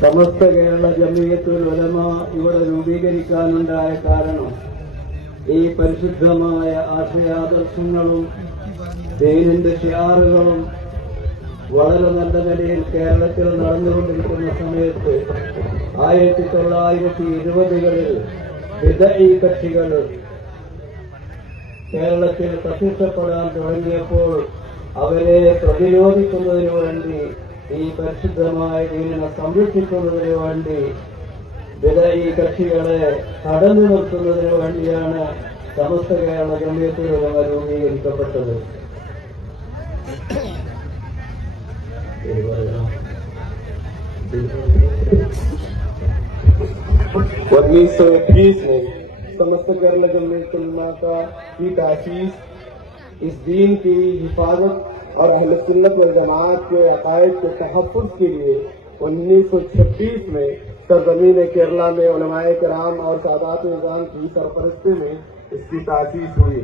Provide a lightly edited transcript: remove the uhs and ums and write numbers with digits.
സമസ്ത കേരള ജംഇയ്യത്തുൽ ഉലമ ഇവിടെ രൂപീകരിക്കാനുണ്ടായ കാരണം ഈ പരിശുദ്ധമായ ആശയാദർശങ്ങളും ദീനിന്റെ ഷിആറുകളും വളരെ നല്ല നിലയിൽ കേരളത്തിൽ നടന്നുകൊണ്ടിരിക്കുന്ന സമയത്ത് 1920കളിൽ ബിദ്അഈ കക്ഷികൾ കേരളത്തിൽ പ്രത്യക്ഷപ്പെടാൻ തുടങ്ങിയപ്പോൾ അവരെ പ്രതിരോധിക്കുന്നതിനു വേണ്ടി ഈ പരിശുദ്ധമായ ദീനിനെ സംരക്ഷിക്കുന്നതിനു വേണ്ടി ബിദ്അഈ കക്ഷികളെ തടഞ്ഞു നിർത്തുന്നതിനു വേണ്ടിയാണ് സമസ്ത കേരള ജംഇയ്യത്തുൽ ഉലമ രൂപീകരിക്കപ്പെട്ടത്. 1921 में समस्त केरल जमइयतुल उलमा की तासीस इस दीन की हिफाजत और अहले सुन्नत व जमात के अकायद के तहफ़्फ़ुज़ के लिए 1926 में सरज़मीन केरला में उलमाए किराम और सादात निज़ाम की सरपरस्ती में इसकी तासीस हुई।